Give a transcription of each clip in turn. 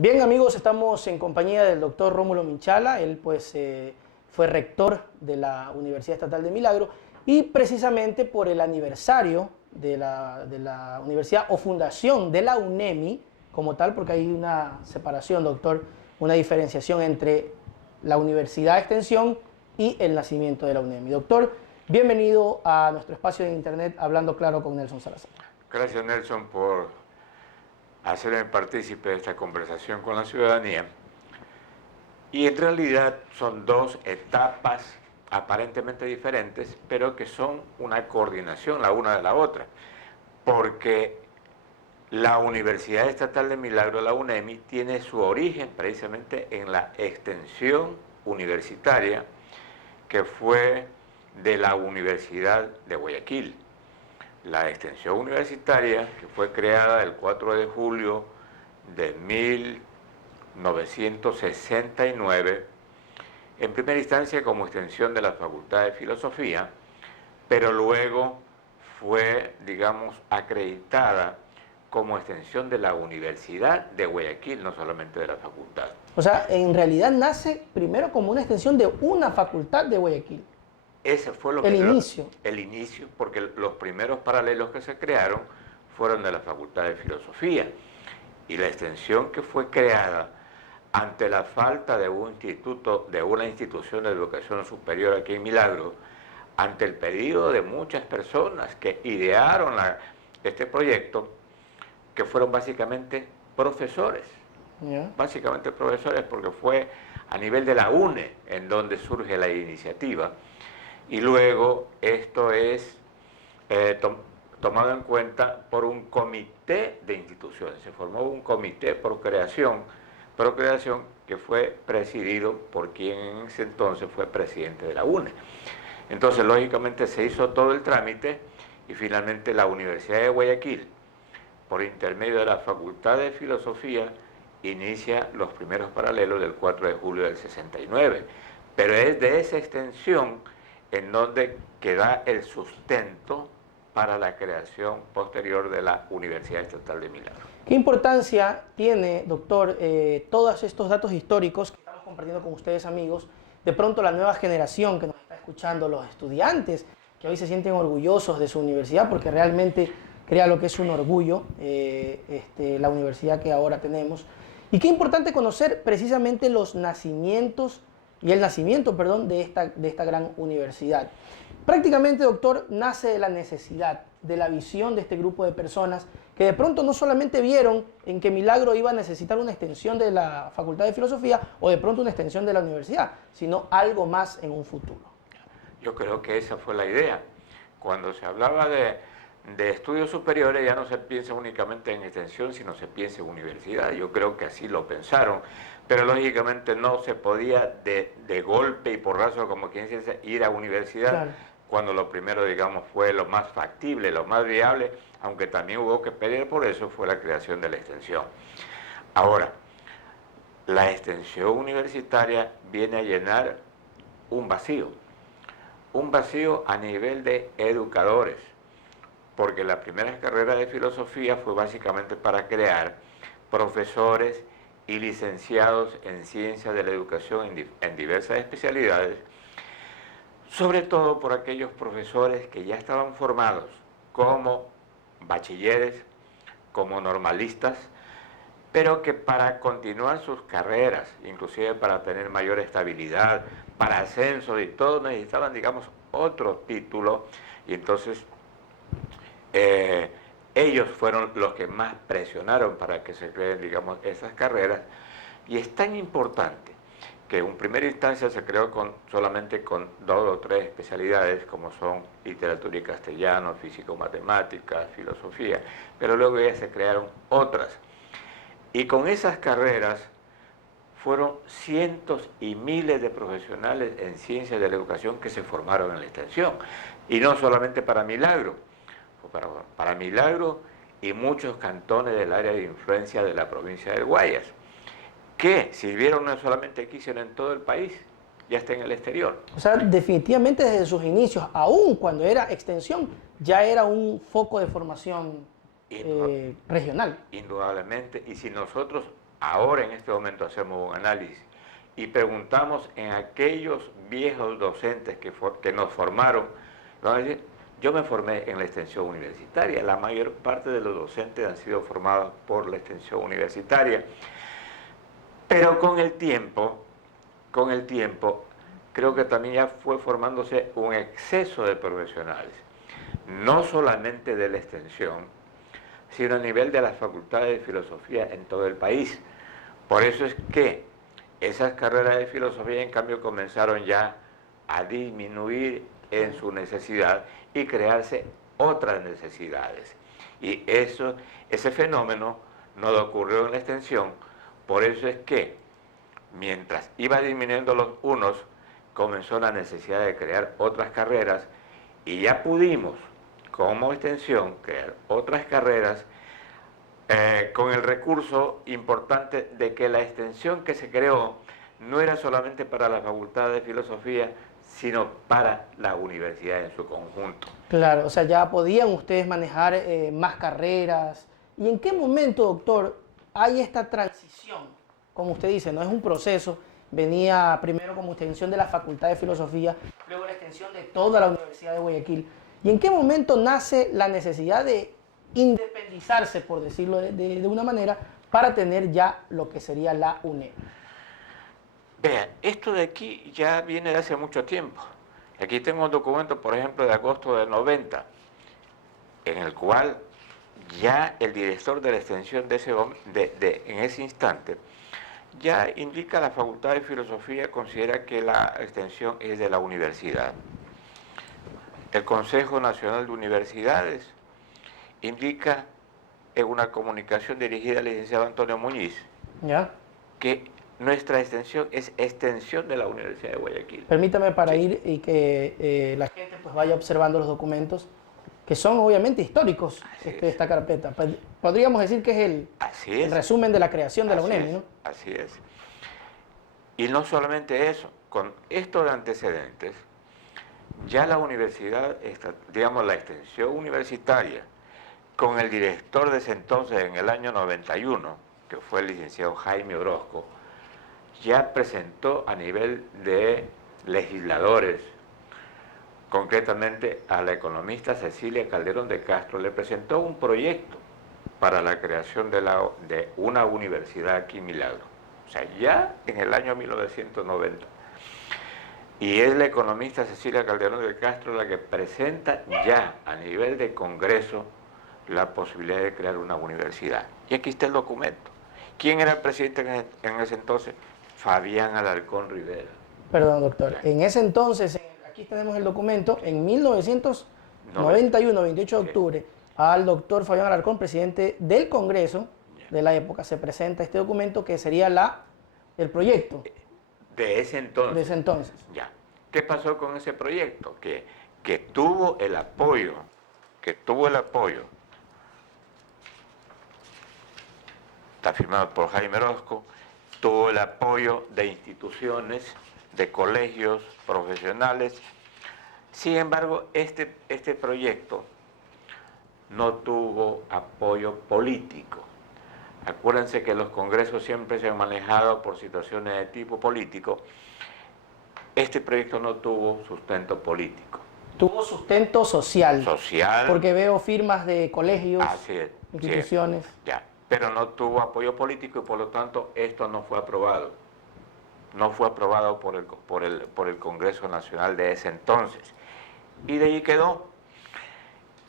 Bien, amigos, estamos en compañía del doctor Rómulo Minchala. Él fue rector de la Universidad Estatal de Milagro y precisamente por el aniversario de la universidad o fundación de la UNEMI como tal, porque hay una separación, doctor, una diferenciación entre la Universidad de Extensión y el nacimiento de la UNEMI. Doctor, bienvenido a nuestro espacio de internet Hablando Claro con Nelson Salazar. Gracias, Nelson, por hacerme partícipe de esta conversación con la ciudadanía. Y en realidad son dos etapas aparentemente diferentes, pero que son una coordinación la una de la otra, porque la Universidad Estatal de Milagro, la UNEMI, tiene su origen precisamente en la extensión universitaria que fue de la Universidad de Guayaquil. La extensión universitaria, que fue creada el 4 de julio de 1969, en primera instancia como extensión de la Facultad de Filosofía, pero luego fue, digamos, acreditada como extensión de la Universidad de Guayaquil, no solamente de la facultad. O sea, en realidad nace primero como una extensión de una facultad de Guayaquil. Ese fue el inicio. El inicio, porque los primeros paralelos que se crearon fueron de la Facultad de Filosofía. Y la extensión que fue creada ante la falta de un instituto, de una institución de educación superior aquí en Milagro, ante el pedido de muchas personas que idearon este proyecto, que fueron básicamente profesores. Básicamente profesores, porque fue a nivel de la UNE en donde surge la iniciativa. Y luego esto es tomado en cuenta por un comité de instituciones. Se formó un comité por creación que fue presidido por quien en ese entonces fue presidente de la UNE. Entonces, lógicamente, se hizo todo el trámite y finalmente la Universidad de Guayaquil, por intermedio de la Facultad de Filosofía, inicia los primeros paralelos del 4 de julio del 69. Pero es de esa extensión en donde queda el sustento para la creación posterior de la Universidad Estatal de Milagro. ¿Qué importancia tiene, doctor, todos estos datos históricos que estamos compartiendo con ustedes, amigos? De pronto la nueva generación que nos está escuchando, los estudiantes que hoy se sienten orgullosos de su universidad, porque realmente crea lo que es un orgullo la universidad que ahora tenemos. Y qué importante conocer precisamente los nacimientos y el nacimiento, perdón, de esta gran universidad. Prácticamente, doctor, nace de la necesidad, de la visión de este grupo de personas que de pronto no solamente vieron en que Milagro iba a necesitar una extensión de la Facultad de Filosofía o de pronto una extensión de la universidad, sino algo más en un futuro. Yo creo que esa fue la idea. Cuando se hablaba de estudios superiores ya no se piensa únicamente en extensión, sino se piensa en universidad. Yo creo que así lo pensaron, pero lógicamente no se podía de golpe y porrazo, como quien dice, ir a universidad, claro, cuando lo primero, digamos, fue lo más factible, lo más viable, aunque también hubo que pedir por eso, fue la creación de la extensión. Ahora, la extensión universitaria viene a llenar un vacío a nivel de educadores, porque la primera carrera de filosofía fue básicamente para crear profesores y licenciados en ciencias de la educación en diversas especialidades, sobre todo por aquellos profesores que ya estaban formados como bachilleres, como normalistas, pero que para continuar sus carreras, inclusive para tener mayor estabilidad, para ascenso y todo, necesitaban, digamos, otro título, y entonces ellos fueron los que más presionaron para que se creen, digamos, esas carreras. Y es tan importante que en primera instancia se creó solamente con 2 o 3 especialidades, como son literatura y castellano, físico-matemáticas, filosofía, pero luego ya se crearon otras. Y con esas carreras fueron cientos y miles de profesionales en ciencias de la educación que se formaron en la extensión. Y no solamente para Milagro, para Milagro y muchos cantones del área de influencia de la provincia del Guayas, que sirvieron no solamente aquí, sino en todo el país, ya está en el exterior. O sea, definitivamente desde sus inicios, aún cuando era extensión, ya era un foco de formación regional. Indudablemente, y si nosotros ahora en este momento hacemos un análisis y preguntamos en aquellos viejos docentes que nos formaron, van a decir, yo me formé en la extensión universitaria, la mayor parte de los docentes han sido formados por la extensión universitaria, pero con el tiempo, creo que también ya fue formándose un exceso de profesionales, no solamente de la extensión, sino a nivel de las facultades de filosofía en todo el país. Por eso es que esas carreras de filosofía, en cambio, comenzaron ya a disminuir en su necesidad y crearse otras necesidades. Y ese fenómeno no ocurrió en la extensión, por eso es que mientras iba disminuyendo los unos, comenzó la necesidad de crear otras carreras y ya pudimos, como extensión, crear otras carreras con el recurso importante de que la extensión que se creó no era solamente para la Facultad de Filosofía, sino para la universidad en su conjunto. Claro, o sea, ya podían ustedes manejar más carreras. ¿Y en qué momento, doctor, hay esta transición? Como usted dice, no es un proceso. Venía primero como extensión de la Facultad de Filosofía, luego la extensión de toda la Universidad de Guayaquil. ¿Y en qué momento nace la necesidad de independizarse, por decirlo de una manera, para tener ya lo que sería la UNED? Vean, esto de aquí ya viene de hace mucho tiempo. Aquí tengo un documento, por ejemplo, de agosto del 90, en el cual ya el director de la extensión en ese instante ya indica la Facultad de Filosofía, considera que la extensión es de la universidad. El Consejo Nacional de Universidades indica en una comunicación dirigida al licenciado Antonio Muñiz, ¿Ya? que nuestra extensión es extensión de la Universidad de Guayaquil. Permítame para Sí. ir y que la gente pues vaya observando los documentos, que son obviamente históricos de esta carpeta. Podríamos decir que es el resumen de la creación de la UNED, ¿no? Así es. Y no solamente eso, con estos antecedentes, ya la universidad, digamos la extensión universitaria, con el director de ese entonces en el año 91, que fue el licenciado Jaime Orozco, ya presentó a nivel de legisladores, concretamente a la economista Cecilia Calderón de Castro, le presentó un proyecto para la creación de una universidad aquí en Milagro. O sea, ya en el año 1990. Y es la economista Cecilia Calderón de Castro la que presenta ya a nivel de Congreso la posibilidad de crear una universidad. Y aquí está el documento. ¿Quién era el presidente en ese entonces? Fabián Alarcón Rivera. Perdón, doctor. En ese entonces, aquí tenemos el documento, en 1991, 28 de octubre, al doctor Fabián Alarcón, presidente del Congreso de la época, se presenta este documento que sería el proyecto. De ese entonces. De ese entonces. Ya. ¿Qué pasó con ese proyecto? Que tuvo el apoyo, está firmado por Jaime Orozco, tuvo el apoyo de instituciones, de colegios profesionales. Sin embargo, este proyecto no tuvo apoyo político. Acuérdense que los congresos siempre se han manejado por situaciones de tipo político. Este proyecto no tuvo sustento político. Tuvo sustento social. Social. Porque veo firmas de colegios, instituciones. Sí, ya, pero no tuvo apoyo político y por lo tanto esto no fue aprobado. No fue aprobado por el Congreso Nacional de ese entonces. Y de ahí quedó.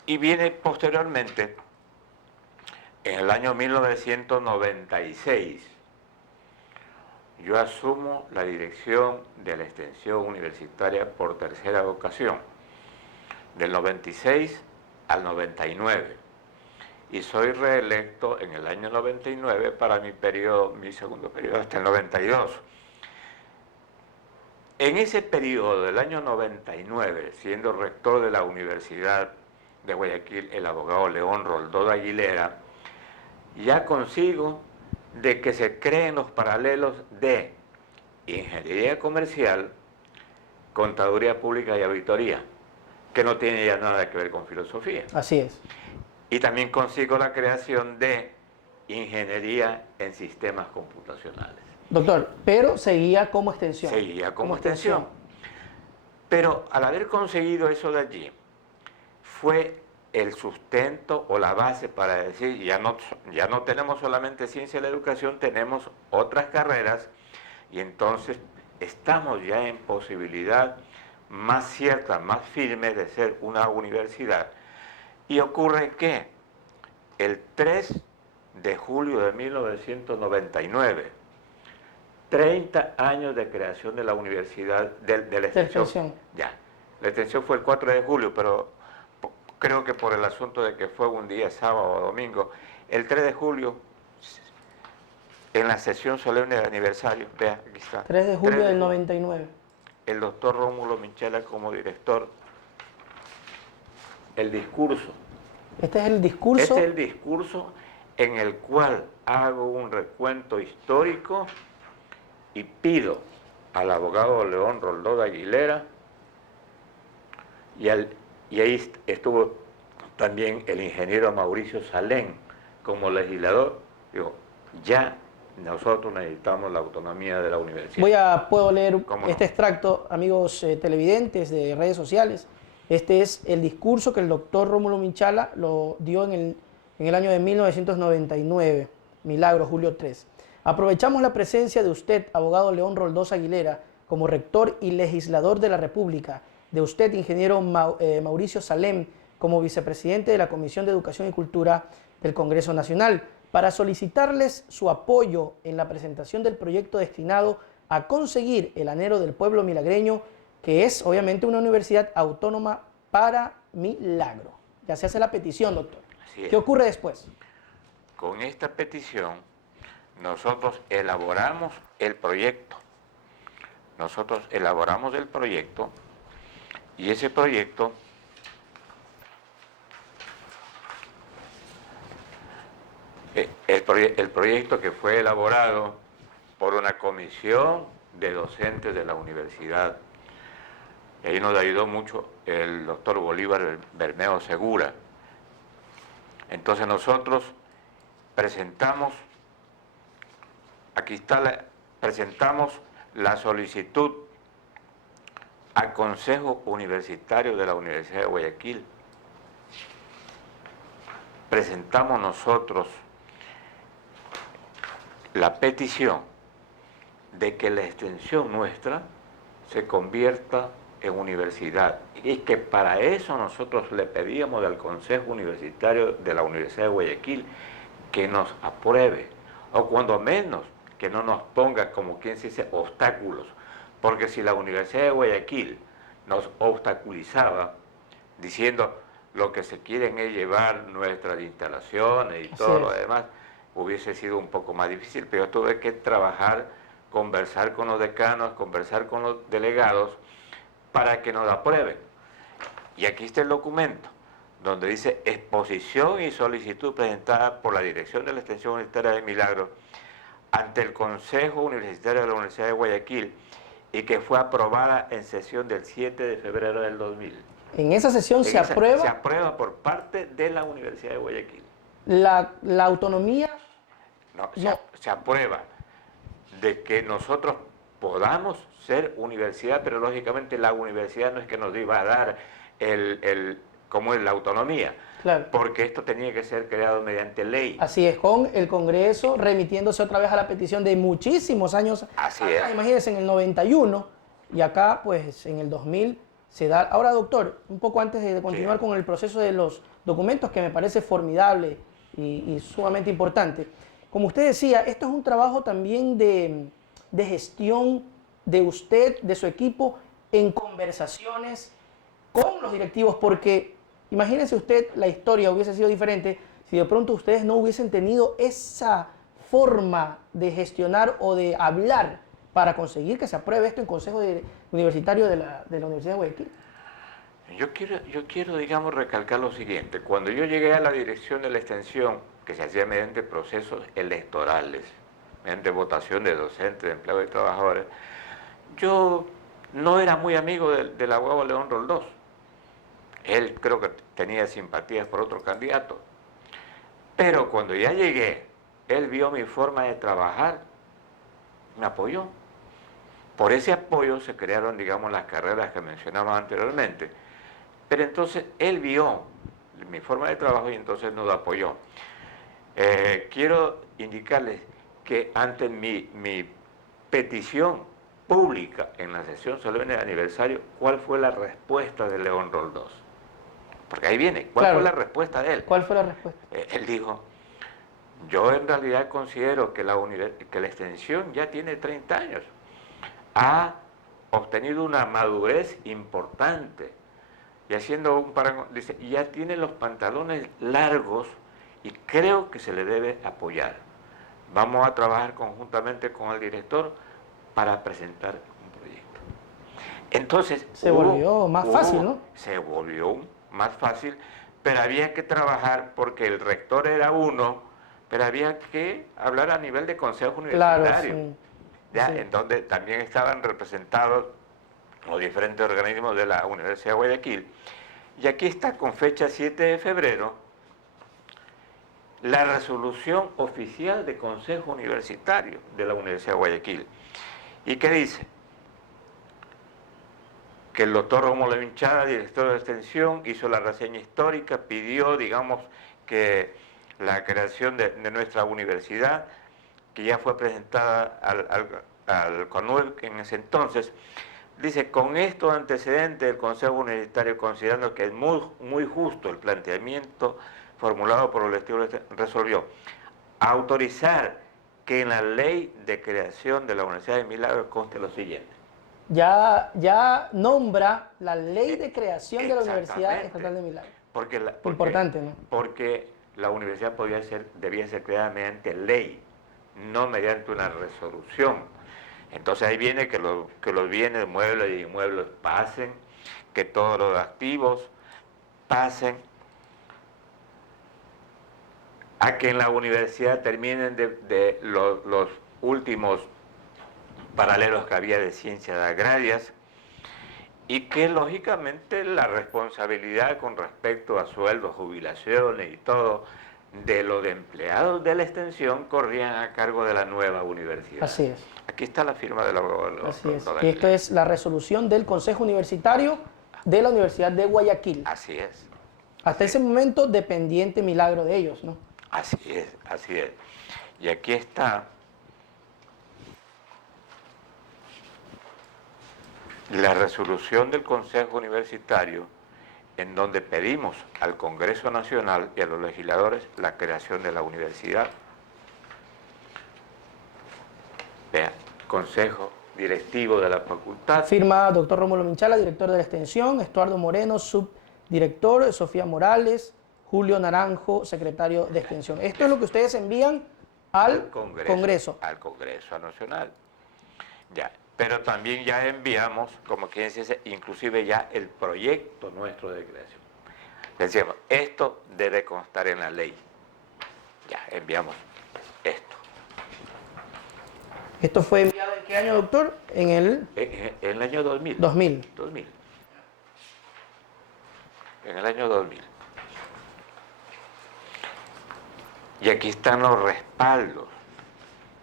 Y viene posteriormente, en el año 1996, yo asumo la dirección de la extensión universitaria por tercera ocasión, del 96 al 99. Y soy reelecto en el año 99 para mi segundo periodo, hasta el 92. En ese periodo del año 99, siendo rector de la Universidad de Guayaquil, el abogado León Roldó de Aguilera, ya consigo de que se creen los paralelos de ingeniería comercial, contaduría pública y auditoría, que no tiene ya nada que ver con filosofía. Así es. Y también consigo la creación de ingeniería en sistemas computacionales. Doctor, pero seguía como extensión. Seguía como extensión. Pero al haber conseguido eso de allí, fue el sustento o la base para decir, ya no tenemos solamente ciencia de la educación, tenemos otras carreras, y entonces estamos ya en posibilidad más cierta, más firme de ser una universidad. Y ocurre que el 3 de julio de 1999, 30 años de creación de la universidad, de la extensión. Ya, la extensión fue el 4 de julio, pero creo que por el asunto de que fue un día sábado o domingo, el 3 de julio, en la sesión solemne del aniversario, vea, aquí está. 3 de julio del 99. El doctor Rómulo Minchela como director, el discurso. Este es el discurso. Este es el discurso en el cual hago un recuento histórico y pido al abogado León Roldós de Aguilera, y ahí estuvo también el ingeniero Mauricio Salén como legislador. Digo, ya nosotros necesitamos la autonomía de la universidad. Puedo leer este extracto, amigos televidentes de redes sociales. Este es el discurso que el doctor Rómulo Minchela lo dio en el año de 1999, Milagro, julio 3. Aprovechamos la presencia de usted, abogado León Roldós Aguilera, como rector y legislador de la República, de usted, ingeniero Mauricio Salem, como vicepresidente de la Comisión de Educación y Cultura del Congreso Nacional, para solicitarles su apoyo en la presentación del proyecto destinado a conseguir el anhelo del pueblo milagreño, que es obviamente una universidad autónoma para Milagro. Ya se hace la petición, doctor. ¿Qué ocurre después? Con esta petición, nosotros elaboramos el proyecto. Y ese proyecto el proyecto que fue elaborado por una comisión de docentes de la universidad. Y ahí nos ayudó mucho el doctor Bolívar Bermeo Segura. Entonces nosotros presentamos la solicitud al Consejo Universitario de la Universidad de Guayaquil. Presentamos nosotros la petición de que la extensión nuestra se convierta en universidad, y que para eso nosotros le pedíamos al Consejo Universitario de la Universidad de Guayaquil que nos apruebe, o cuando menos que no nos ponga, como quien se dice, obstáculos, porque si la Universidad de Guayaquil nos obstaculizaba diciendo lo que se quieren es llevar nuestras instalaciones y todo lo demás, hubiese sido un poco más difícil, pero yo tuve que trabajar, conversar con los decanos, conversar con los delegados para que nos aprueben. Y aquí está el documento, donde dice exposición y solicitud presentada por la Dirección de la Extensión Universitaria de Milagro ante el Consejo Universitario de la Universidad de Guayaquil, y que fue aprobada en sesión del 7 de febrero del 2000. En esa sesión se aprueba... Se aprueba por parte de la Universidad de Guayaquil. La autonomía... Se aprueba de que nosotros podamos ser universidad, pero lógicamente la universidad no es que nos iba a dar como es la autonomía, claro, porque esto tenía que ser creado mediante ley. Así es, con el Congreso remitiéndose otra vez a la petición de muchísimos años. Así es. Imagínense, en el 91 y acá pues en el 2000 se da. Ahora, doctor, un poco antes de continuar con el proceso de los documentos, que me parece formidable y sumamente importante. Como usted decía, esto es un trabajo también de gestión de usted, de su equipo, en conversaciones con los directivos, porque imagínense usted, la historia hubiese sido diferente si de pronto ustedes no hubiesen tenido esa forma de gestionar o de hablar para conseguir que se apruebe esto en Consejo Universitario de la Universidad de Guayaquil. Yo quiero, digamos, recalcar lo siguiente. Cuando yo llegué a la dirección de la extensión, que se hacía mediante procesos electorales, mediante votación de docentes, de empleados y trabajadores, yo no era muy amigo del abogado León Roldós. Él creo que tenía simpatías por otro candidato. Pero cuando ya llegué, él vio mi forma de trabajar, me apoyó. Por ese apoyo se crearon, digamos, las carreras que mencionamos anteriormente. Pero entonces él vio mi forma de trabajo y entonces nos apoyó. Quiero indicarles que ante mi petición pública en la sesión solemne de aniversario, ¿cuál fue la respuesta de León Roldós? Porque ahí viene, ¿cuál fue la respuesta de él? ¿Cuál fue la respuesta? Él dijo, yo en realidad considero que la extensión ya tiene 30 años. Ha obtenido una madurez importante. Y haciendo un parangón, dice, ya tiene los pantalones largos y creo que se le debe apoyar. Vamos a trabajar conjuntamente con el director para presentar un proyecto. Entonces... Se volvió más fácil, ¿no? Se volvió más fácil, pero había que trabajar porque el rector era uno, pero había que hablar a nivel de consejo universitario. Claro, sí. Ya, Sí. en donde también estaban representados los diferentes organismos de la Universidad de Guayaquil. Y aquí está con fecha 7 de febrero la resolución oficial de Consejo Universitario de la Universidad de Guayaquil. ¿Y qué dice? Que el doctor Rómulo Vinchada, director de extensión, hizo la reseña histórica, pidió, digamos, que la creación de nuestra universidad, que ya fue presentada al CONUEP en ese entonces. Dice, con estos antecedentes el Consejo Universitario, considerando que es muy justo el planteamiento formulado por el estudio, resolvió autorizar que en la ley de creación de la Universidad de Milagros conste lo siguiente. Ya nombra la ley de creación de la Universidad Estatal de Milagros. Importante, ¿no? Porque la universidad debía ser creada mediante ley, no mediante una resolución. Entonces ahí viene que los bienes muebles y inmuebles pasen, que todos los activos pasen, a que en la universidad terminen de los últimos paralelos que había de ciencias agrarias, y que lógicamente la responsabilidad con respecto a sueldos, jubilaciones y todo de los empleados de la extensión corrían a cargo de la nueva universidad. Así es. Aquí está la firma de la... Así es. Y esto es la resolución del Consejo Universitario de la Universidad de Guayaquil. Así es. Hasta ese momento dependiente Milagro de ellos, ¿no? Así es, así es. Y aquí está la resolución del Consejo Universitario en donde pedimos al Congreso Nacional y a los legisladores la creación de la universidad. Vean, Consejo Directivo de la Facultad. Firma doctor Rómulo Vinchala, director de la extensión, Estuardo Moreno, subdirector, Sofía Morales, Julio Naranjo, secretario de extensión. Esto es lo que ustedes envían al Congreso. Al Congreso Nacional. Ya. Pero también ya enviamos, como quien dice, inclusive ya el proyecto nuestro de creación. Decíamos, esto debe constar en la ley. Ya, enviamos esto. ¿Esto fue enviado en qué año, doctor? En el año 2000. 2000. En el año 2000. Y aquí están los respaldos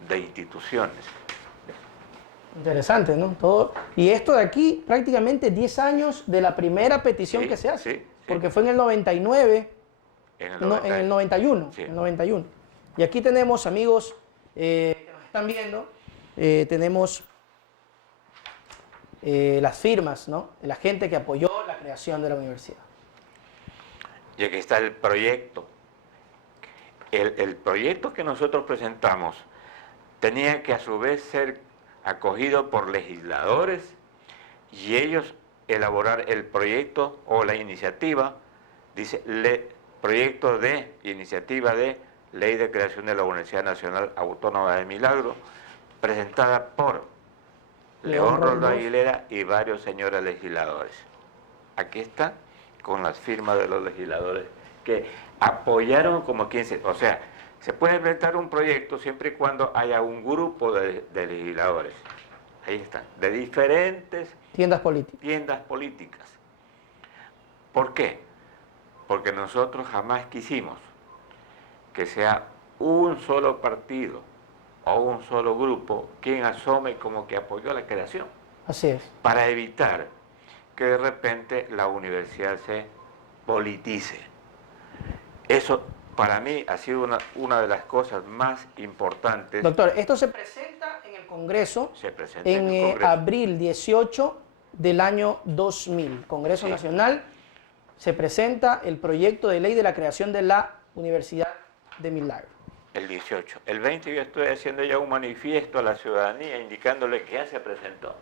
de instituciones. Interesante, ¿no? Todo. Y esto de aquí, prácticamente 10 años de la primera petición que se hace. Sí. Porque fue en el 99, en el 91. Sí. En el 91. Y aquí tenemos, amigos que nos están viendo, tenemos las firmas, ¿no? De la gente que apoyó la creación de la universidad. Y aquí está el proyecto. El proyecto que nosotros presentamos tenía que a su vez ser acogido por legisladores y ellos elaborar el proyecto o la iniciativa, dice, proyecto de iniciativa de ley de creación de la Universidad Nacional Autónoma de Milagro, presentada por León Roldós Aguilera y varios señores legisladores. Aquí está, con las firmas de los legisladores que apoyaron como quien se... O sea, se puede inventar un proyecto siempre y cuando haya un grupo de legisladores. Ahí están, de diferentes tiendas políticas. ¿Por qué? Porque nosotros jamás quisimos que sea un solo partido o un solo grupo quien asome como que apoyó la creación. Así es. Para evitar que de repente la universidad se politice. Eso para mí ha sido una de las cosas más importantes. Doctor, esto se presenta en el Congreso Se presenta en en el Congreso. abril 18 del año 2000. Congreso Sí. Nacional, se presenta el proyecto de ley de la creación de la Universidad de Milagro. El 18. El 20 yo estoy haciendo ya un manifiesto a la ciudadanía indicándole que ya se presentó.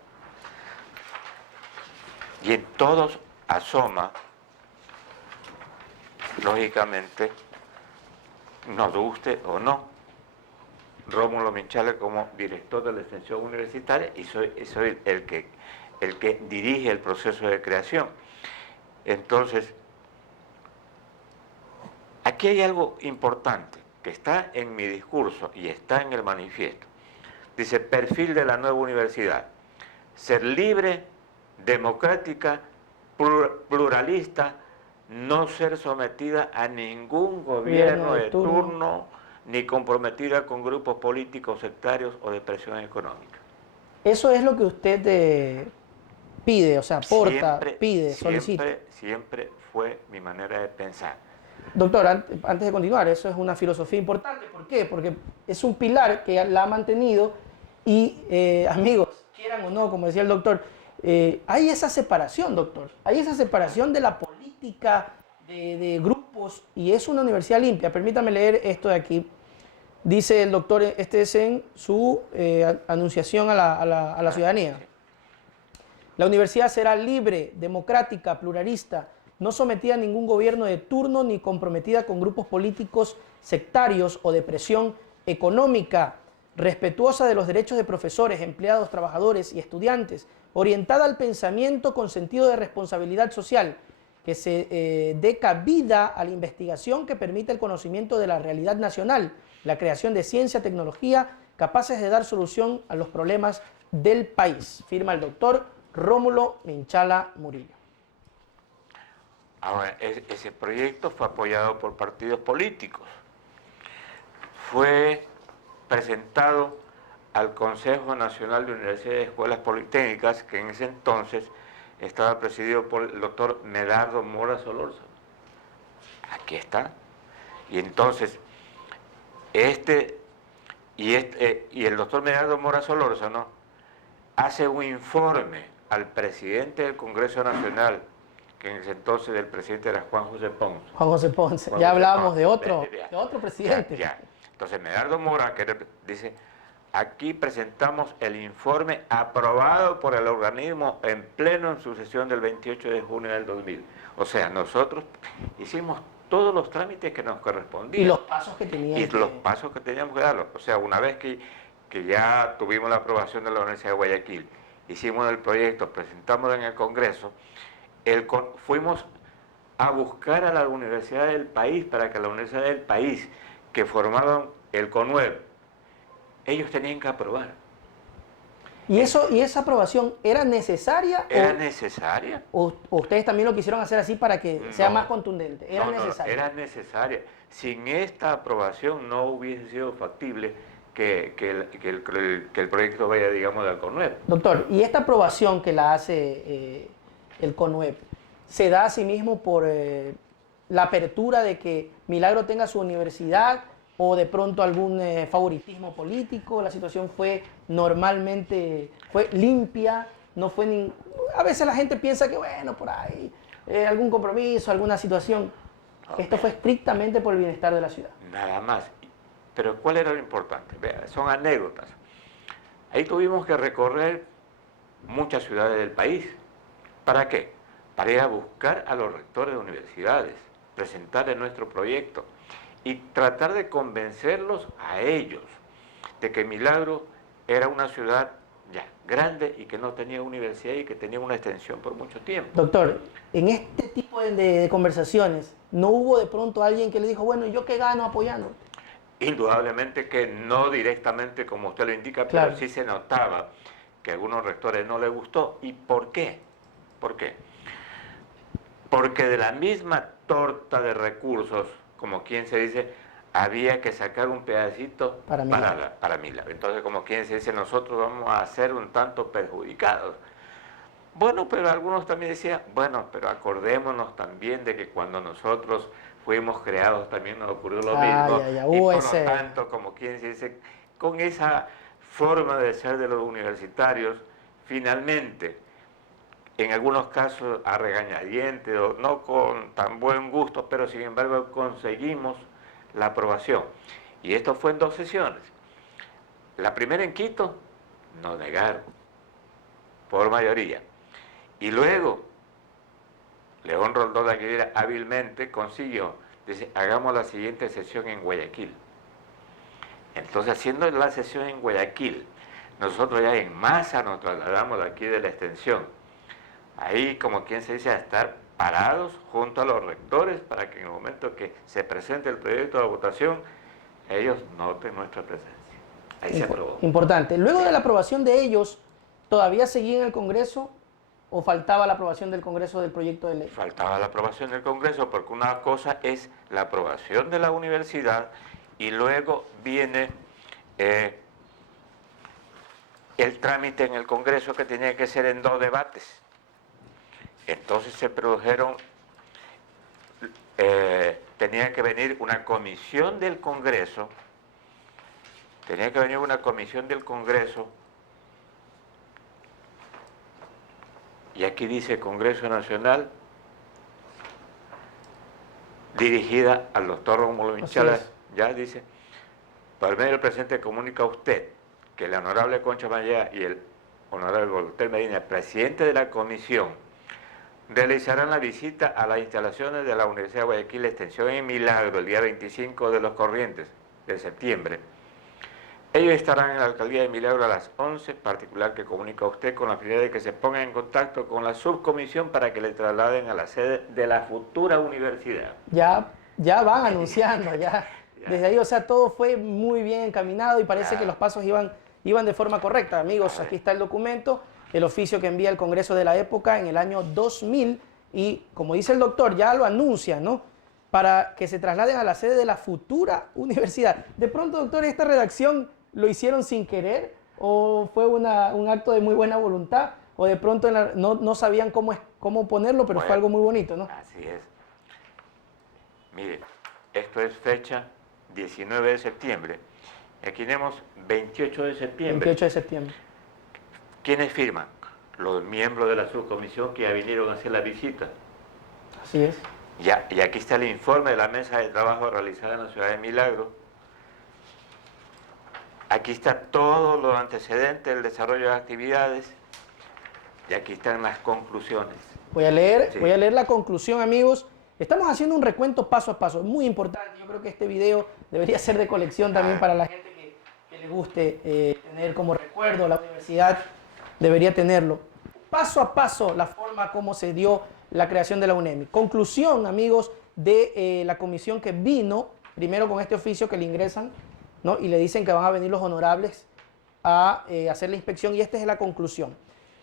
Y en todos asoma, lógicamente, nos guste o no, Rómulo Menchala como director de la extensión universitaria y soy el que dirige el proceso de creación. Entonces, aquí hay algo importante que está en mi discurso y está en el manifiesto. Dice, perfil de la nueva universidad, ser libre, democrática, pluralista, no ser sometida a ningún gobierno de turno, ni comprometida con grupos políticos sectarios o de presión económica. Eso es lo que usted pide, o sea, aporta, pide, solicita. Siempre fue mi manera de pensar. Doctor, antes de continuar, eso es una filosofía importante. ¿Por qué? Porque es un pilar que la ha mantenido y, amigos, quieran o no, como decía el doctor, hay esa separación, doctor. Hay esa separación de la política, de grupos, y es una universidad limpia. Permítame leer esto de aquí. Dice el doctor, este es en su anunciación a la ciudadanía. La universidad será libre, democrática, pluralista, no sometida a ningún gobierno de turno ni comprometida con grupos políticos sectarios o de presión económica, respetuosa de los derechos de profesores, empleados, trabajadores y estudiantes, orientada al pensamiento con sentido de responsabilidad social, que se dé cabida a la investigación que permita el conocimiento de la realidad nacional, la creación de ciencia, tecnología, capaces de dar solución a los problemas del país. Firma el doctor Rómulo Menchala Murillo. Ahora, ese proyecto fue apoyado por partidos políticos. Fue presentado al Consejo Nacional de Universidades y Escuelas Politécnicas, que en ese entonces estaba presidido por el doctor Medardo Mora Solórzano. Aquí está. Y entonces, y el doctor Medardo Mora Solórzano hace un informe al presidente del Congreso Nacional, que en ese entonces el presidente era Juan José Ponce. Juan José Ponce. Juan ya José hablábamos Ponce, de otro presidente. Ya. Entonces, Medardo Mora, dice, aquí presentamos el informe aprobado por el organismo en pleno en su sesión del 28 de junio del 2000. O sea, nosotros hicimos todos los trámites que nos correspondían. Y los pasos que teníamos que dar. O sea, una vez que ya tuvimos la aprobación de la Universidad de Guayaquil, hicimos el proyecto, presentamos en el Congreso, fuimos a buscar a la universidad del país para que la universidad del país que formaban el CONUEP, ellos tenían que aprobar. ¿Y esa aprobación era necesaria? ¿Era necesaria? ¿O ustedes también lo quisieron hacer así para que sea más contundente? ¿Era necesaria? Era necesaria. Sin esta aprobación no hubiese sido factible que el proyecto vaya, digamos, al CONUEP. Doctor, ¿y esta aprobación que la hace el CONUEP se da a sí mismo por la apertura de que Milagro tenga su universidad o de pronto algún favoritismo político? La situación fue fue limpia, no fue a veces la gente piensa que bueno, por ahí, algún compromiso, alguna situación. Esto fue estrictamente por el bienestar de la ciudad. Nada más. Pero ¿cuál era lo importante? Vea, son anécdotas. Ahí tuvimos que recorrer muchas ciudades del país. ¿Para qué? Para ir a buscar a los rectores de universidades, presentarles nuestro proyecto y tratar de convencerlos a ellos de que Milagro era una ciudad ya grande y que no tenía universidad y que tenía una extensión por mucho tiempo. Doctor, en este tipo de conversaciones, ¿no hubo de pronto alguien que le dijo, bueno, ¿yo qué gano apoyando? Indudablemente que no directamente como usted lo indica, claro, pero sí se notaba que a algunos rectores no les gustó. ¿Y por qué? ¿Por qué? Porque de la misma torta de recursos, como quien se dice, había que sacar un pedacito Para Milagro. para Milagro. Entonces, como quien se dice, nosotros vamos a ser un tanto perjudicados. Bueno, pero algunos también decían, bueno, pero acordémonos también de que cuando nosotros fuimos creados también nos ocurrió lo mismo. Y por lo tanto, como quien se dice, con esa forma de ser de los universitarios, finalmente, en algunos casos a regañadientes o no con tan buen gusto, pero sin embargo conseguimos la aprobación. Y esto fue en 2 sesiones. La primera en Quito, nos negaron, por mayoría. Y luego, León Rondón de Aguilera hábilmente consiguió, dice, hagamos la siguiente sesión en Guayaquil. Entonces, haciendo la sesión en Guayaquil, nosotros ya en masa nos trasladamos de aquí de la extensión. Ahí, como quien se dice, a estar parados junto a los rectores para que en el momento que se presente el proyecto de votación, ellos noten nuestra presencia. Ahí se aprobó. Importante. Luego de la aprobación de ellos, ¿todavía seguía en el Congreso o faltaba la aprobación del Congreso del proyecto de ley? Faltaba la aprobación del Congreso porque una cosa es la aprobación de la universidad y luego viene el trámite en el Congreso que tenía que ser en 2 debates. Entonces se produjeron, tenía que venir una comisión del Congreso, y aquí dice Congreso Nacional, dirigida al doctor Rómulo Vinchala, ya dice, por medio del presidente comunica a usted que el honorable Concha Mallea y el honorable Voltaire Medina, presidente de la comisión, realizarán la visita a las instalaciones de la Universidad de Guayaquil Extensión en Milagro el día 25 de los corrientes de septiembre. Ellos estarán en la alcaldía de Milagro a las 11, particular que comunica a usted con la finalidad de que se ponga en contacto con la subcomisión para que le trasladen a la sede de la futura universidad. Ya van anunciando, ya. Desde ahí, o sea, todo fue muy bien encaminado y parece que los pasos iban de forma correcta. Amigos, aquí está el documento, el oficio que envía el Congreso de la época en el año 2000 y, como dice el doctor, ya lo anuncia, ¿no? Para que se trasladen a la sede de la futura universidad. De pronto, doctor, esta redacción ¿lo hicieron sin querer o fue un acto de muy buena voluntad? O de pronto no sabían cómo ponerlo, pero fue algo muy bonito, ¿no? Así es. Mire, esto es fecha 19 de septiembre. Aquí tenemos 28 de septiembre. 28 de septiembre. ¿Quiénes firman? Los miembros de la subcomisión que ya vinieron a hacer la visita. Así es. Y aquí está el informe de la mesa de trabajo realizada en la ciudad de Milagro. Aquí está todo lo antecedente del desarrollo de actividades y aquí están las conclusiones. Voy a leer la conclusión, amigos. Estamos haciendo un recuento paso a paso, muy importante. Yo creo que este video debería ser de colección también para la gente que le guste tener como recuerdo la universidad, debería tenerlo. Paso a paso la forma como se dio la creación de la UNEMI. Conclusión, amigos, de la comisión que vino, primero con este oficio que le ingresan, ¿no? Y le dicen que van a venir los honorables a hacer la inspección y esta es la conclusión.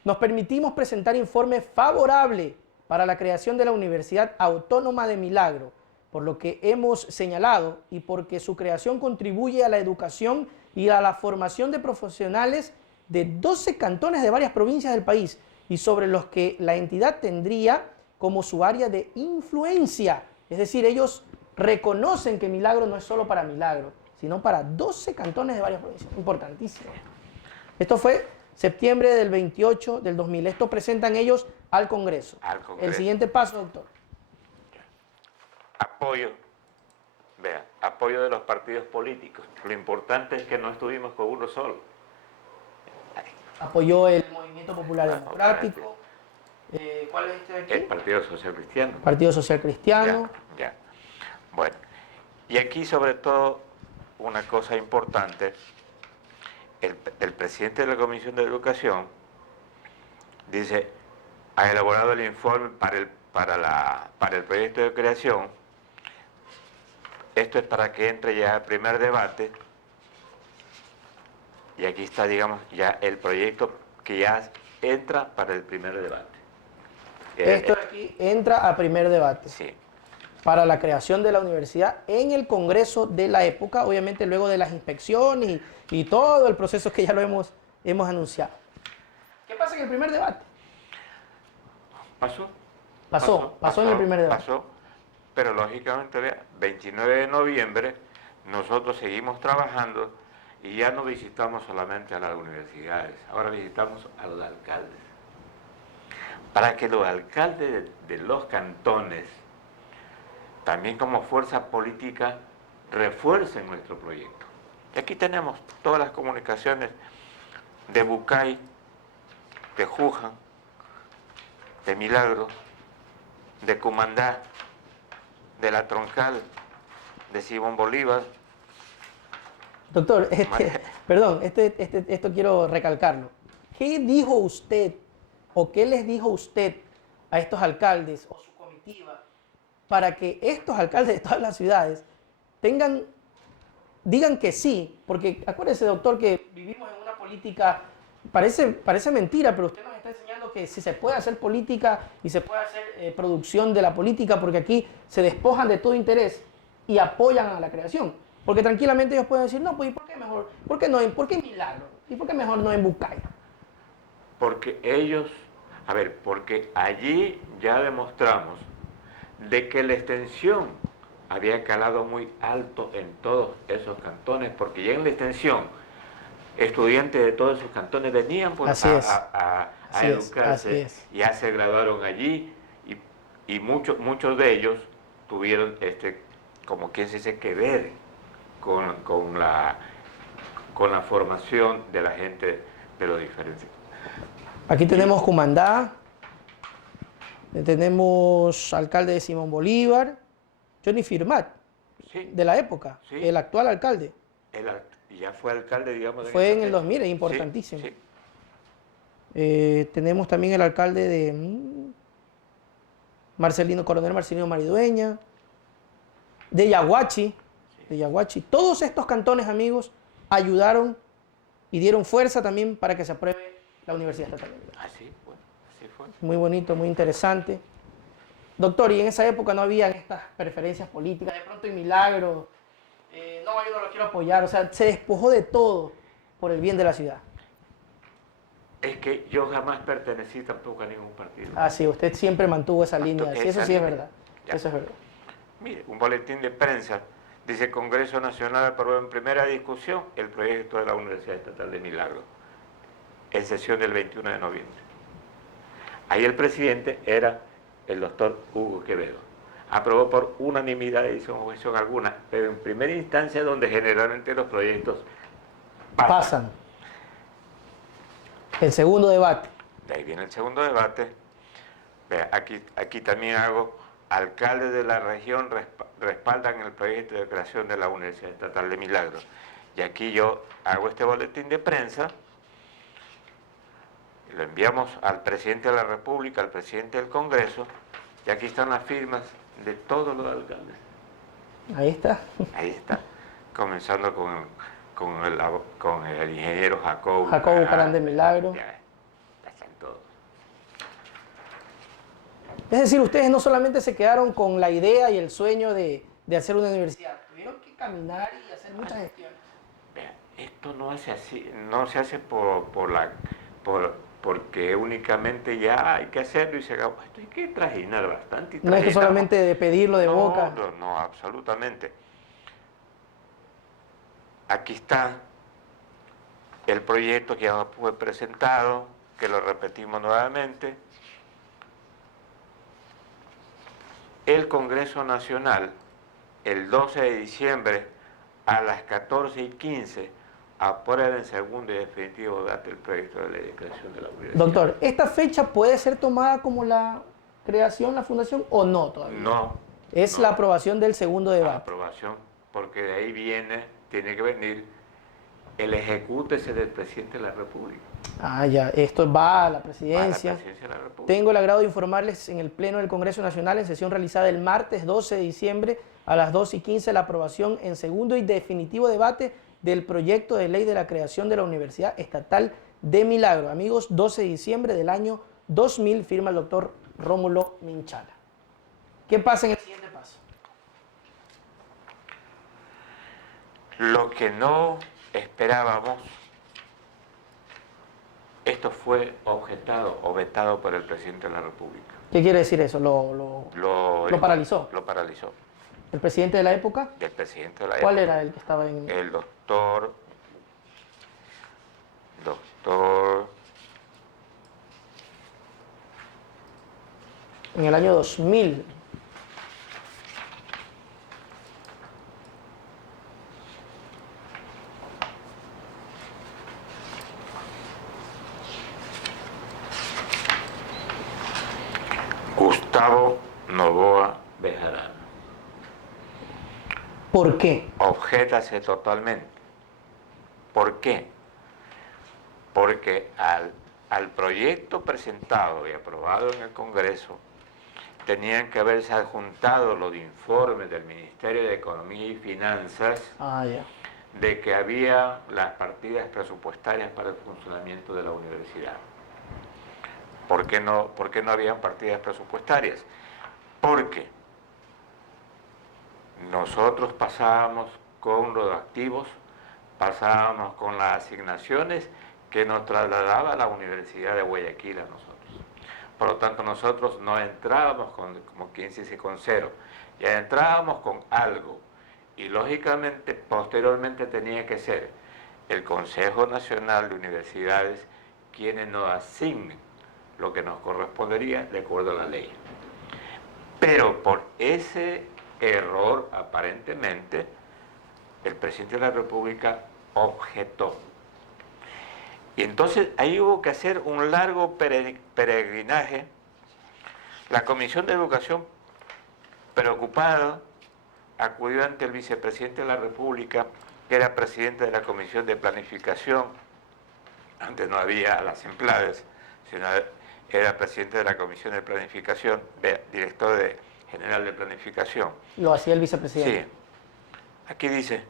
Nos permitimos presentar informe favorable para la creación de la Universidad Autónoma de Milagro, por lo que hemos señalado y porque su creación contribuye a la educación y a la formación de profesionales de 12 cantones de varias provincias del país y sobre los que la entidad tendría como su área de influencia. Es decir, ellos reconocen que Milagro no es solo para Milagro, sino para 12 cantones de varias provincias. Importantísimo. Esto fue septiembre del 28 del 2000. Esto presentan ellos al Congreso. El siguiente paso, doctor. Apoyo de los partidos políticos. Lo importante es que no estuvimos con uno solo. Apoyó el Movimiento Popular Democrático. ¿Cuál es este de aquí? El Partido Social Cristiano. Partido Social Cristiano. Ya. Bueno, y aquí sobre todo una cosa importante, el presidente de la Comisión de Educación dice, ha elaborado el informe para el proyecto de creación. Esto es para que entre ya el primer debate y aquí está, digamos, ya el proyecto que ya entra para el primer debate. Esto de aquí entra a primer debate. Sí. para la creación de la universidad en el Congreso de la época, obviamente luego de las inspecciones y todo el proceso que ya lo hemos anunciado. ¿Qué pasa en el primer debate? Pasó en el primer debate. Pasó, pero lógicamente, vea, 29 de noviembre, nosotros seguimos trabajando y ya no visitamos solamente a las universidades, ahora visitamos a los alcaldes. Para que los alcaldes de los cantones, también como fuerza política, refuercen nuestro proyecto. Y aquí tenemos todas las comunicaciones de Bucay, de Juján, de Milagro, de Cumandá, de La Troncal, de Simón Bolívar. Doctor, perdón, esto quiero recalcarlo. ¿Qué dijo usted o qué les dijo usted a estos alcaldes o su comitiva para que estos alcaldes de todas las ciudades digan que sí? Porque acuérdese, doctor, que vivimos en una política, parece mentira, pero usted nos está enseñando que si se puede hacer política y se puede hacer producción de la política, porque aquí se despojan de todo interés y apoyan a la creación. Porque tranquilamente ellos pueden decir, no, pues ¿y por qué mejor? ¿Por qué no? ¿Por qué en Milagro? ¿Y por qué mejor no en Bucay? Porque ellos, porque allí ya demostramos de que la extensión había calado muy alto en todos esos cantones, porque ya en la extensión estudiantes de todos esos cantones venían a educarse, ya se graduaron allí y muchos de ellos tuvieron, como quien se dice, que ver con la formación de la gente de los diferentes. Aquí tenemos Cumandá, tenemos alcalde de Simón Bolívar, Johnny Firmat, sí, de la época, sí, el actual alcalde. Ya fue alcalde, digamos. Fue en el 2000, es importantísimo. Sí, sí. Tenemos también el alcalde de Coronel Marcelino Maridueña, de Yaguachi. De Yaguachi. Todos estos cantones, amigos, ayudaron y dieron fuerza también para que se apruebe la Universidad Estatal de Milagro. Así fue. Muy bonito, muy interesante. Doctor, y en esa época no había estas preferencias políticas, de pronto en Milagro, no, yo no lo quiero apoyar, o sea, se despojó de todo por el bien de la ciudad. Es que yo jamás pertenecí tampoco a ningún partido. Ah, sí, usted siempre mantuvo esa línea, sí, eso sí es verdad, ya. Eso es verdad. Mire, un boletín de prensa dice: Congreso Nacional aprobó en primera discusión el proyecto de la Universidad Estatal de Milagro, en sesión del 21 de noviembre. Ahí el presidente era el doctor Hugo Quevedo. Aprobó por unanimidad y sin objeción alguna, pero en primera instancia donde generalmente los proyectos pasan. El segundo debate. De ahí viene el segundo debate. Vea, aquí también hago: alcaldes de la región respaldan el proyecto de creación de la Universidad Estatal de Milagro. Y aquí yo hago este boletín de prensa, lo enviamos al presidente de la República, al presidente del Congreso, y aquí están las firmas de todos los alcaldes. Ahí está. Ahí está, comenzando con el ingeniero Jacobo Bucarán de Milagro. Ya están todos. Es decir, ustedes no solamente se quedaron con la idea y el sueño de hacer una universidad, tuvieron que caminar y hacer muchas gestiones. Esto no se hace porque únicamente ya hay que hacerlo y se acabó. Esto hay que trajinar bastante. No es que solamente de pedirlo de boca. No, absolutamente. Aquí está el proyecto que ya fue presentado, que lo repetimos nuevamente. El Congreso Nacional, el 12 de diciembre, a las 14:15, aprueba en segundo y definitivo debate el proyecto de ley de creación de la universidad. Doctor, ¿esta fecha puede ser tomada como la creación, la fundación, o no todavía? No. Es la aprobación del segundo debate. La aprobación, porque de ahí tiene que venir el ejecútese del presidente de la República. Ah, ya, esto va a la presidencia. A la presidencia de la República. Tengo el agrado de informarles en el Pleno del Congreso Nacional, en sesión realizada el martes 12 de diciembre a las 2:15, la aprobación en segundo y definitivo debate del proyecto de ley de la creación de la Universidad Estatal de Milagro. Amigos, 12 de diciembre del año 2000, firma el doctor Rómulo Minchala. ¿Qué pasa en el siguiente paso? Lo que no esperábamos, esto fue objetado o vetado por el presidente de la República. ¿Qué quiere decir eso? Lo paralizó. Lo paralizó. ¿El presidente de la época? Del presidente de la ¿Cuál época. era el que estaba en...? El doctor En el año 2000. Gustavo Noboa Bejarano. ¿Por qué? Objetase totalmente. ¿Por qué? Porque al proyecto presentado y aprobado en el Congreso tenían que haberse adjuntado los informes del Ministerio de Economía y Finanzas de que había las partidas presupuestarias para el funcionamiento de la universidad. ¿Por qué no habían partidas presupuestarias? Porque nosotros pasábamos con los activos, pasábamos con las asignaciones que nos trasladaba la Universidad de Guayaquil a nosotros. Por lo tanto, nosotros no entrábamos como quien dice con cero, ya entrábamos con algo. Y lógicamente, posteriormente tenía que ser el Consejo Nacional de Universidades quienes nos asignen lo que nos correspondería de acuerdo a la ley. Pero por ese error, aparentemente, el presidente de la República objetó. Y entonces ahí hubo que hacer un largo peregrinaje. La Comisión de Educación, preocupada, acudió ante el vicepresidente de la República, que era presidente de la Comisión de Planificación. Antes no había las empleadas, sino era presidente de la Comisión de Planificación, director general de Planificación. Lo hacía el vicepresidente. Sí. Aquí dice: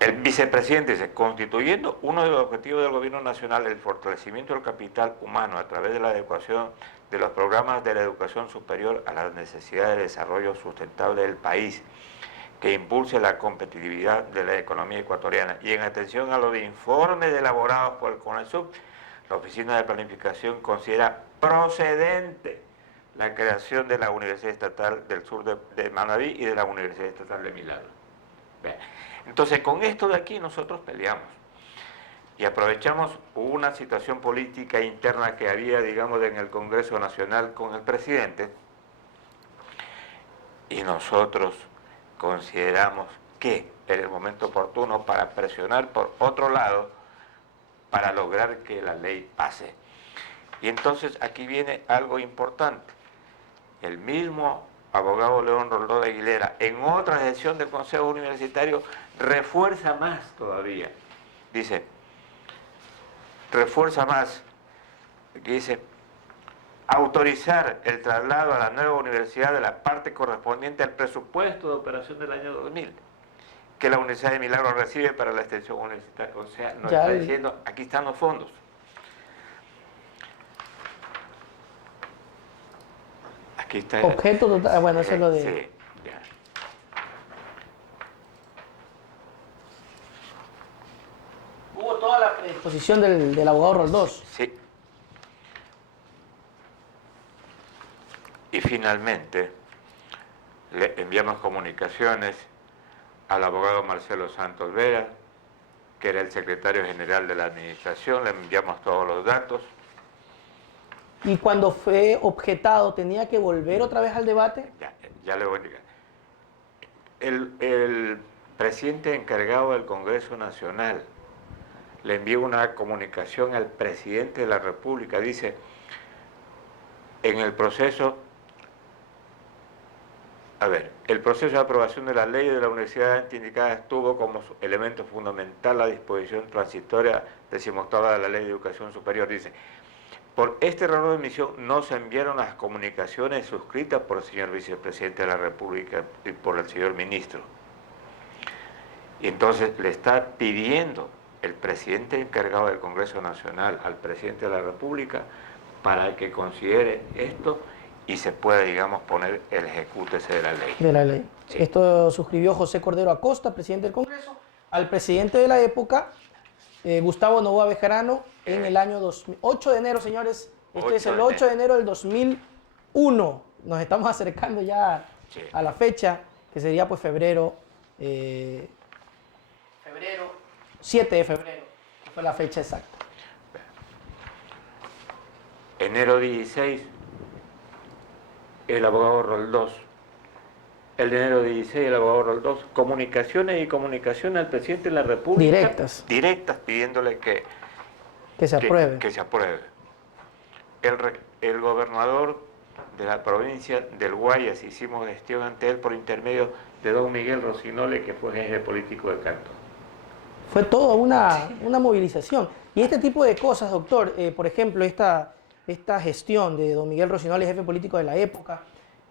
el vicepresidente dice, constituyendo uno de los objetivos del gobierno nacional el fortalecimiento del capital humano a través de la adecuación de los programas de la educación superior a las necesidades de desarrollo sustentable del país, que impulse la competitividad de la economía ecuatoriana, y en atención a los informes elaborados por el CONASUB, la Oficina de Planificación considera procedente la creación de la Universidad Estatal del Sur de Manabí y de la Universidad Estatal de Milagro. Entonces, con esto de aquí nosotros peleamos y aprovechamos una situación política interna que había, digamos, en el Congreso Nacional con el presidente, y nosotros consideramos que era el momento oportuno para presionar por otro lado para lograr que la ley pase. Y entonces aquí viene algo importante. El mismo abogado León Roldós de Aguilera, en otra sesión del Consejo Universitario, refuerza más todavía. Dice, refuerza más, que dice, autorizar el traslado a la nueva universidad de la parte correspondiente al presupuesto de operación del año 2000, que la Universidad de Milagro recibe para la extensión universitaria. O sea, nos está diciendo, aquí están los fondos. Aquí está. Objeto total, bueno, eso es lo de... Sí, ya. Hubo toda la predisposición del abogado Roldós. Sí. Y finalmente le enviamos comunicaciones al abogado Marcelo Santos Vera, que era el secretario general de la administración, le enviamos todos los datos. Y cuando fue objetado, ¿tenía que volver otra vez al debate? Ya le voy a indicar. El presidente encargado del Congreso Nacional le envió una comunicación al presidente de la República. Dice, en el proceso, el proceso de aprobación de la ley de la universidad anteindicada tuvo como elemento fundamental la disposición transitoria 18ª de la Ley de Educación Superior. Dice, por este error de emisión no se enviaron las comunicaciones suscritas por el señor vicepresidente de la República y por el señor ministro. Y entonces le está pidiendo el presidente encargado del Congreso Nacional al presidente de la República para que considere esto y se pueda, digamos, poner el ejecútese de la ley. De la ley. Sí. Esto suscribió José Cordero Acosta, presidente del Congreso, al presidente de la época, Gustavo Noboa Bejarano, en el año 8 de enero, señores. Esto es el 8 de enero del 2001. Nos estamos acercando ya Sí. a la fecha, que sería pues febrero, 7 de febrero, que fue la fecha exacta. Enero 16, el abogado Roldós. El de enero 16, el abogado Roldós. Comunicaciones y comunicaciones al presidente de la República. Directas. Directas, pidiéndole que se apruebe. Que se apruebe. El gobernador de la provincia del Guayas, hicimos gestión ante él por intermedio de don Miguel Rocinole, que fue jefe político del cantón. Fue toda una movilización. Y este tipo de cosas, doctor, por ejemplo, esta gestión de don Miguel Rocinole, jefe político de la época,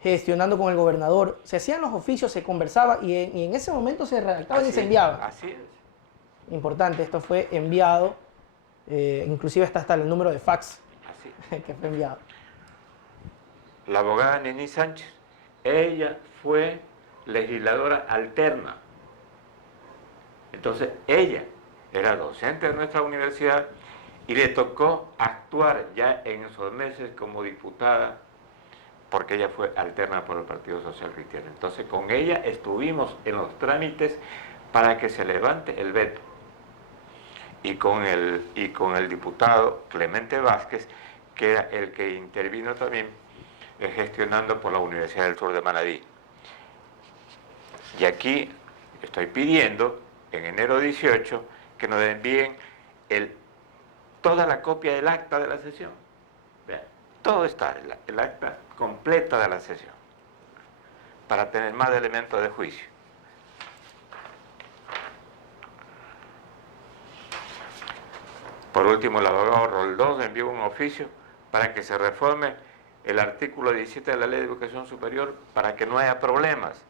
gestionando con el gobernador, se hacían los oficios, se conversaba y en ese momento se redactaba y se enviaba. Así es. Importante, esto fue enviado, inclusive hasta el número de fax que fue enviado. La abogada Nini Sánchez, ella fue legisladora alterna. Entonces ella era docente de nuestra universidad y le tocó actuar ya en esos meses como diputada, porque ella fue alterna por el Partido Social Cristiano. Entonces con ella estuvimos en los trámites para que se levante el veto. Y con el diputado Clemente Vázquez, que era el que intervino también gestionando por la Universidad del Sur de Manabí. Y aquí estoy pidiendo, en enero 18, que nos envíen toda la copia del acta de la sesión. Vean, todo está, el acta completa de la sesión, para tener más elementos de juicio. Por último, el abogado Roldós envió un oficio para que se reforme el artículo 17 de la Ley de Educación Superior para que no haya problemas.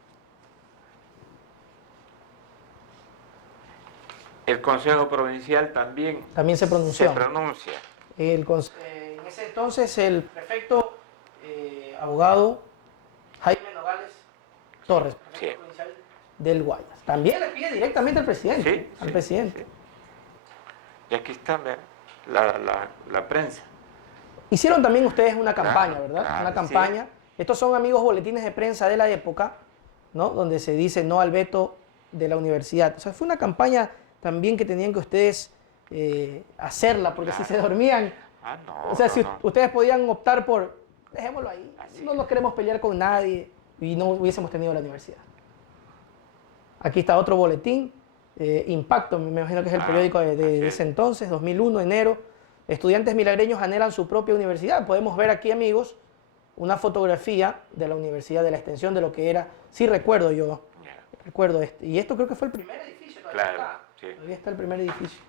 El Consejo Provincial también se pronunció. En ese entonces el prefecto abogado Jaime Nogales Torres, prefecto provincial del Guayas, también le pide directamente al presidente. Sí. Y aquí está la prensa. Hicieron también ustedes una campaña, ¿verdad? Claro, una campaña. Sí. Estos son, amigos, boletines de prensa de la época, ¿no? Donde se dice no al veto de la universidad. O sea, fue una campaña también que tenían que ustedes hacerla, porque si se dormían, ustedes podían optar por, dejémoslo ahí, no nos queremos pelear con nadie y no hubiésemos tenido la universidad. Aquí está otro boletín, Impacto, me imagino que es el periódico de ese entonces, 2001, enero. Estudiantes milagreños anhelan su propia universidad. Podemos ver aquí, amigos, una fotografía de la Universidad de la Extensión, de lo que era, sí recuerdo yo, recuerdo este. Y esto creo que fue el primer edificio. Todavía está el primer edificio.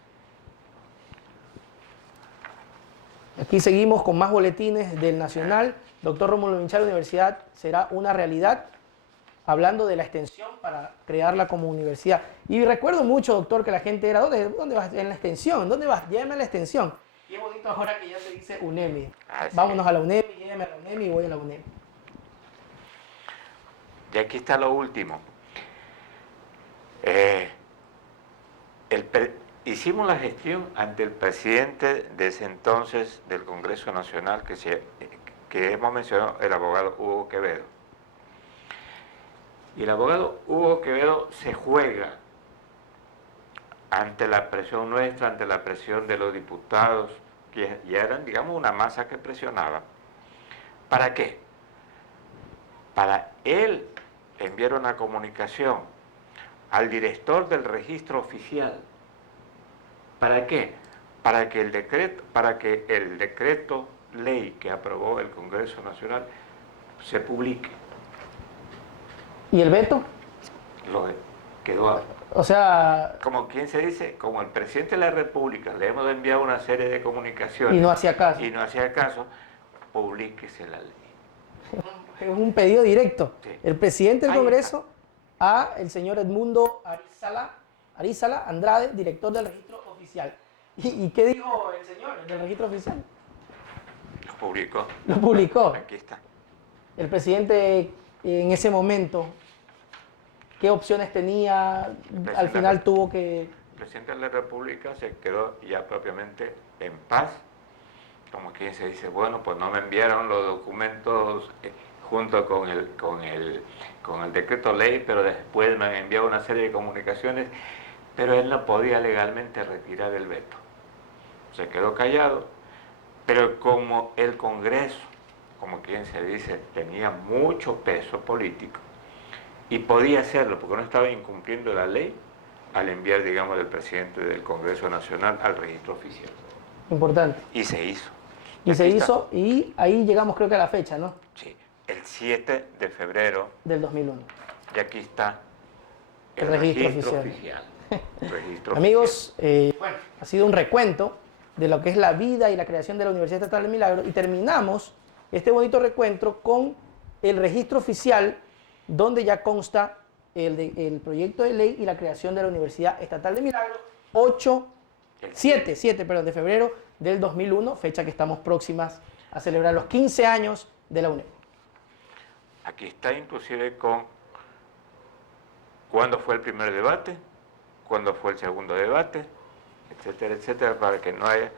Aquí seguimos con más boletines del Nacional. Doctor Rómulo Vinchar, universidad será una realidad, hablando de la extensión para crearla como universidad. Y recuerdo mucho, doctor, que la gente era, ¿dónde vas? En la extensión, ¿dónde vas? Llévame a la extensión. Y es bonito ahora que ya se dice UNEMI. Vámonos a la UNEMI, llévame a la UNEMI y voy a la UNEMI. Y aquí está lo último. Hicimos la gestión ante el presidente de ese entonces del Congreso Nacional, que hemos mencionado, el abogado Hugo Quevedo. Y el abogado Hugo Quevedo se juega ante la presión nuestra, ante la presión de los diputados, que ya eran, digamos, una masa que presionaba. ¿Para qué? Para él enviar una comunicación al director del registro oficial. ¿Para qué? Para que el decreto ley que aprobó el Congreso Nacional se publique. ¿Y el veto? Quedó. O sea... Como quien se dice, como el presidente de la República le hemos enviado una serie de comunicaciones. Y no hacía caso. Publíquese la ley. Es un pedido directo. Sí. El presidente del Congreso a el señor Edmundo Arízala Andrade, director del registro oficial. ¿Y qué dijo el señor del registro oficial? Lo publicó. Lo publicó. Aquí está. El presidente en ese momento, ¿qué opciones tenía? Al final tuvo que... El presidente de la República se quedó ya propiamente en paz, como quien se dice, bueno, pues no me enviaron los documentos junto con el decreto ley, pero después me han enviado una serie de comunicaciones, pero él no podía legalmente retirar el veto. Se quedó callado, pero como el Congreso, como quien se dice, tenía mucho peso político y podía hacerlo porque no estaba incumpliendo la ley al enviar, digamos, del presidente del Congreso Nacional al registro oficial. Importante. Y se hizo. Y se hizo, y ahí llegamos creo que a la fecha, ¿no? Sí, el 7 de febrero del 2001. Y aquí está el registro oficial. Registro Amigos, bueno, ha sido un recuento de lo que es la vida y la creación de la Universidad Estatal del Milagro, y terminamos este bonito recuento con el registro oficial, donde ya consta el proyecto de ley y la creación de la Universidad Estatal del Milagro, 7 de febrero del 2001, fecha que estamos próximas a celebrar los 15 años de la UNEM. Aquí está inclusive con cuándo fue el primer debate, cuándo fue el segundo debate, etcétera, etcétera, para que no haya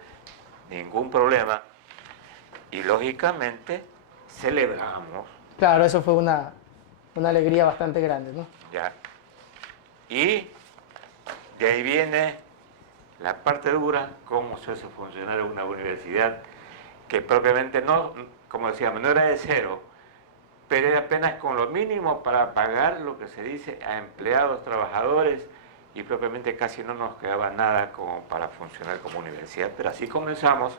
ningún problema. Y lógicamente celebramos. Claro, eso fue una alegría bastante grande, ¿no? Ya. Y de ahí viene la parte dura, cómo se hace funcionar una universidad que propiamente no, como decíamos, no era de cero, pero era apenas con lo mínimo para pagar lo que se dice a empleados, trabajadores, y propiamente casi no nos quedaba nada como para funcionar como universidad. Pero así comenzamos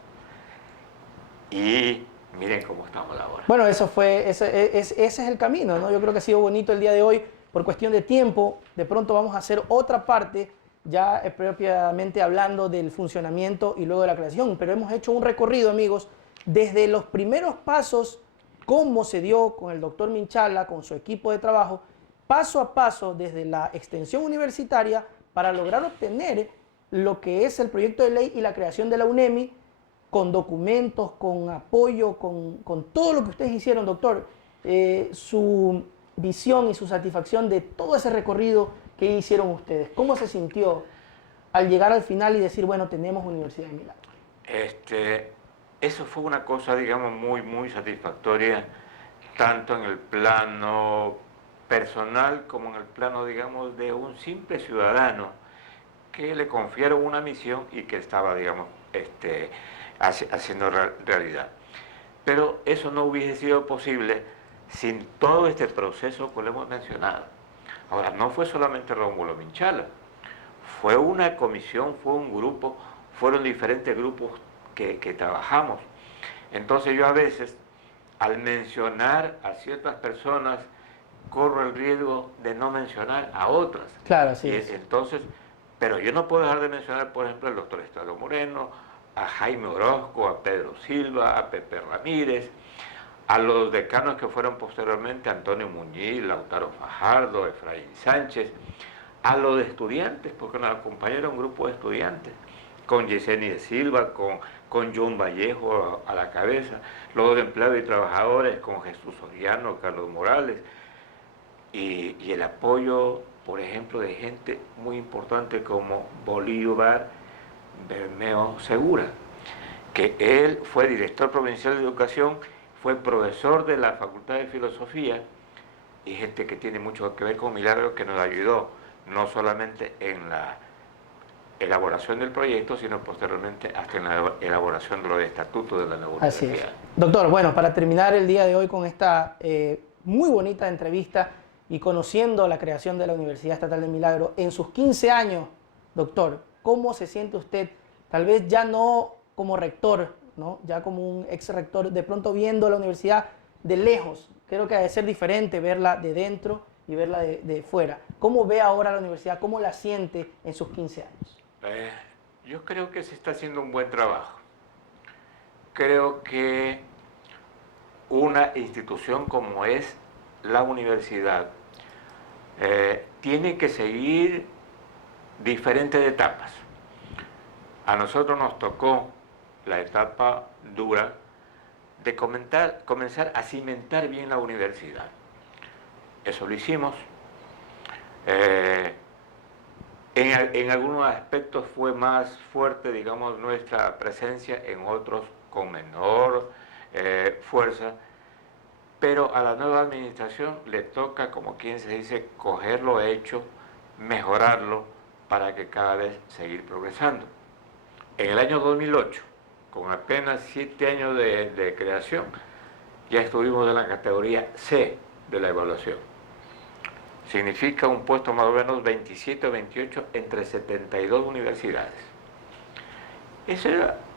y miren cómo estamos ahora. Bueno, ese es el camino, ¿no? Yo creo que ha sido bonito el día de hoy. Por cuestión de tiempo, de pronto vamos a hacer otra parte, ya propiamente hablando del funcionamiento y luego de la creación. Pero hemos hecho un recorrido, amigos, desde los primeros pasos, cómo se dio con el doctor Minchala, con su equipo de trabajo, paso a paso desde la extensión universitaria para lograr obtener lo que es el proyecto de ley y la creación de la UNEMI, con documentos, con apoyo, con todo lo que ustedes hicieron, doctor. Su visión y su satisfacción de todo ese recorrido que hicieron ustedes. ¿Cómo se sintió al llegar al final y decir, bueno, tenemos Universidad de Milagro? Eso fue una cosa, digamos, muy, muy satisfactoria, tanto en el plano personal como en el plano, digamos, de un simple ciudadano que le confiaron una misión y que estaba, digamos, haciendo realidad. Pero eso no hubiese sido posible sin todo este proceso que le hemos mencionado. Ahora, no fue solamente Rómulo Minchala, fue una comisión, fue un grupo, fueron diferentes grupos que trabajamos. Entonces yo a veces, al mencionar a ciertas personas, corro el riesgo de no mencionar a otras. Claro, así es. Entonces, pero yo no puedo dejar de mencionar, por ejemplo, al doctor Estrado Moreno, a Jaime Orozco, a Pedro Silva, a Pepe Ramírez, a los decanos que fueron posteriormente, Antonio Muñiz, Lautaro Fajardo, Efraín Sánchez, a los estudiantes, porque nos acompañaron un grupo de estudiantes, con Yesenia de Silva, con John Vallejo a la cabeza, los empleados y trabajadores, con Jesús Soriano, Carlos Morales, y el apoyo, por ejemplo, de gente muy importante como Bolívar Bermeo Segura, que él fue director provincial de educación, fue profesor de la Facultad de Filosofía, y gente que tiene mucho que ver con Milagro, que nos ayudó no solamente en la elaboración del proyecto, sino posteriormente hasta en la elaboración de los estatutos de la nueva universidad. Así es. Doctor, bueno, para terminar el día de hoy con esta muy bonita entrevista y conociendo la creación de la Universidad Estatal del Milagro en sus 15 años, doctor, ¿cómo se siente usted? Tal vez ya no como rector, ¿no? Ya como un ex rector, de pronto viendo la universidad de lejos. Creo que ha de ser diferente verla de dentro y verla de fuera. ¿Cómo ve ahora la universidad? ¿Cómo la siente en sus 15 años? Yo creo que se está haciendo un buen trabajo. Creo que una institución como es la universidad tiene que seguir diferentes etapas. A nosotros nos tocó la etapa dura de comenzar a cimentar bien la universidad. Eso lo hicimos. En algunos aspectos fue más fuerte, digamos, nuestra presencia, en otros con menor fuerza, pero a la nueva administración le toca, como quien se dice, coger lo hecho, mejorarlo para que cada vez seguir progresando. En el año 2008, con apenas 7 años de creación, ya estuvimos en la categoría C de la evaluación. Significa un puesto más o menos 27 o 28 entre 72 universidades. Eso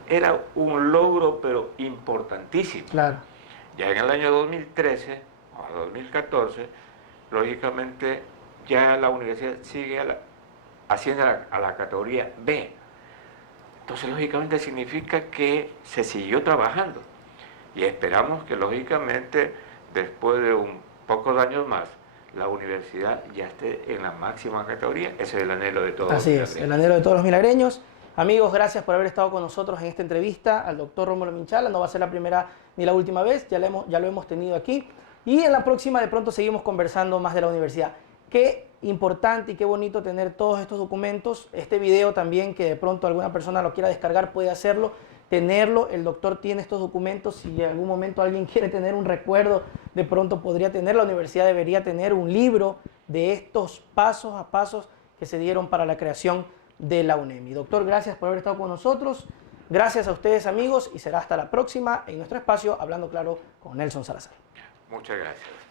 era un logro, pero importantísimo. Claro. Ya en el año 2013 o 2014, lógicamente ya la universidad sigue haciendo a la categoría B. Entonces, lógicamente significa que se siguió trabajando y esperamos que, lógicamente, después de un pocos años más, la universidad ya esté en la máxima categoría. Ese es el anhelo de todos. Así es, el anhelo de todos los milagreños. Amigos, gracias por haber estado con nosotros en esta entrevista al doctor Rómulo Minchala. No va a ser la primera ni la última vez, ya lo hemos tenido aquí. Y en la próxima de pronto seguimos conversando más de la universidad. Qué importante y qué bonito tener todos estos documentos. Este video también, que de pronto alguna persona lo quiera descargar, puede hacerlo, tenerlo. El doctor tiene estos documentos. Si en algún momento alguien quiere tener un recuerdo, de pronto podría tener. La universidad debería tener un libro de estos pasos a pasos que se dieron para la creación de la UNEMI. Doctor, gracias por haber estado con nosotros. Gracias a ustedes, amigos, y será hasta la próxima en nuestro espacio Hablando Claro con Nelson Salazar. Muchas gracias.